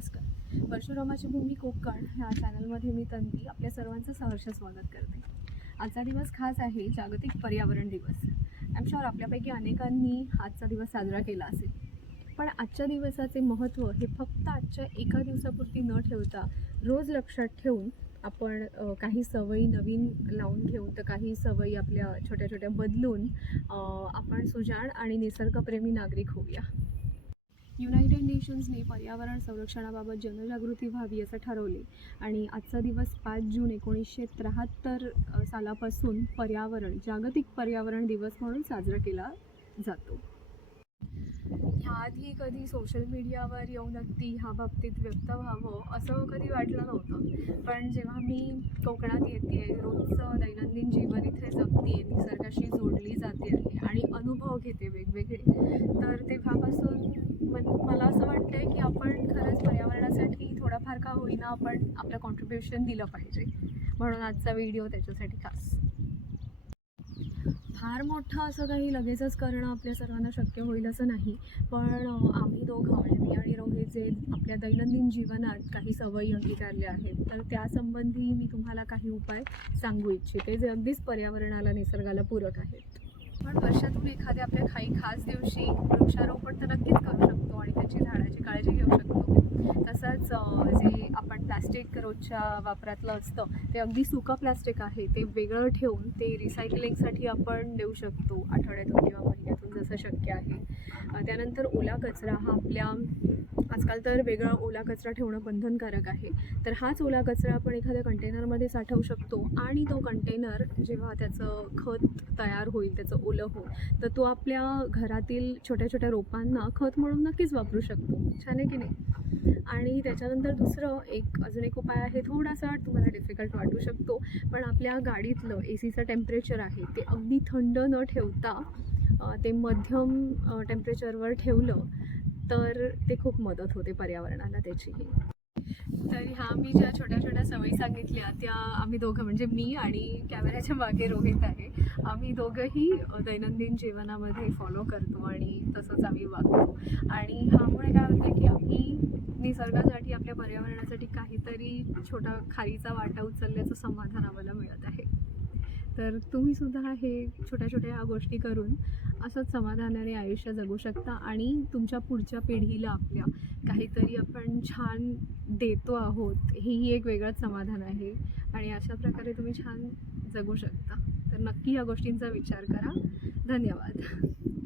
नमस्कार. परशुरामाची भूमी कोकण ह्या चॅनलमध्ये मी तन्वी आपल्या सर्वांचं सहर्ष स्वागत करते. आजचा दिवस खास आहे, जागतिक पर्यावरण दिवस. आय एम शुअर आपल्यापैकी अनेकांनी आजचा दिवस साजरा केला असेल. पण आजच्या दिवसाचे महत्त्व हे फक्त आजच्या एका दिवसापुरती न ठेवता रोज लक्षात ठेवून आपण काही सवयी नवीन लावून घेऊन तर काही सवयी आपल्या छोट्या छोट्या बदलून आपण सुजाण आणि निसर्गप्रेमी नागरिक होऊया. युनायटेड नेशन्सने पर्यावरण संरक्षणाबाबत जनजागृती व्हावी असं ठरवले आणि आजचा दिवस 5 जून 1973 सालापासून जागतिक पर्यावरण दिवस म्हणून साजरा केला जातो. ह्याआधी कधी सोशल मीडियावर येऊन अगदी ह्या बाबतीत व्यक्त व्हावं असं कधी वाटलं नव्हतं. पण जेव्हा मी कोकणात येते, रोजचं दैनंदिन जीवन इथे जगते, निसर्गाशी जोडली जाते आहे आणि अनुभव घेते वेगवेगळे, तर तेव्हापासून मला असं वाटतं आहे की आपण खरंच पर्यावरणासाठी थोडाफार का होईना आपण आपलं कॉन्ट्रीब्युशन दिलं पाहिजे. म्हणून आजचा व्हिडिओ त्याच्यासाठी खास. फार मोठं असं काही लगेचच करणं आपल्या सर्वांना शक्य होईल असं नाही, पण आम्ही दोघं म्हणजे मी आणि रोहित जे आपल्या दैनंदिन जीवनात काही सवयी अंगीकारल्या आहेत, तर त्यासंबंधी मी तुम्हाला काही उपाय सांगू इच्छिते जे अगदीच पर्यावरणाला निसर्गाला पूरक आहेत. पण वर्षातून एखाद्या आपल्या काही खास दिवशी वृक्षारोपण तर नक्कीच करू शकतो आणि त्याची झाडाची काळजी घेऊ शकतो. तसंच जे आपण प्लॅस्टिक रोजच्या वापरातलं असतं ते अगदी सुकं प्लॅस्टिक आहे ते वेगळं ठेवून ते रिसायकलिंगसाठी आपण देऊ शकतो, आठवड्यातून किंवा महिन्यातून जसं शक्य आहे. त्यानंतर ओला कचरा हा आपल्या आजकाल तर वेगळा ओला कचरा ठेवणं बंधनकारक आहे, तर हाच ओला कचरा आपण एखाद्या कंटेनरमध्ये साठवू शकतो आणि तो कंटेनर जेव्हा त्याचं खत तयार होईल, त्याचं ओलं होईल, तर तो आपल्या घरातील छोट्या छोट्या रोपांना खत म्हणून नक्कीच वापरू शकतो. छान आहे की नाही? आणि त्याच्यानंतर अजून एक उपाय आहे, थोडासा तुम्हाला डिफिकल्ट वाटू शकतो, पण आपल्या गाडीतलं ACचं टेम्परेचर आहे ते अगदी थंड न ठेवता ते मध्यम टेम्परेचरवर ठेवलं तर ते खूप मदत होते पर्यावरणाला त्याचीही. तर ह्या मी ज्या छोट्या छोट्या सवयी सांगितल्या त्या आम्ही दोघं म्हणजे मी आणि कॅमेऱ्याच्या मागे रोहित आहे, आम्ही दोघंही दैनंदिन जीवनामध्ये फॉलो करतो आणि तसंच आम्ही वागतो. आणि ह्यामुळे काय होतं की आम्ही निसर्गासाठी आपल्या पर्यावरणासाठी काहीतरी छोटा खारीचा वाटा उचलल्याचं समाधान आम्हाला मिळत आहे. तर तुम्ही सुद्धा हे छोट्या छोट्या गोष्टी करून असंच समाधानाने आयुष्य जगू शकता आणि तुमच्या पुढच्या पिढीला आपल्या काहीतरी आपण छान देतो आहोत हेही एक वेगळंच समाधान आहे आणि अशा प्रकारे तुम्ही छान जगू शकता. तर नक्की या गोष्टींचा विचार करा. धन्यवाद.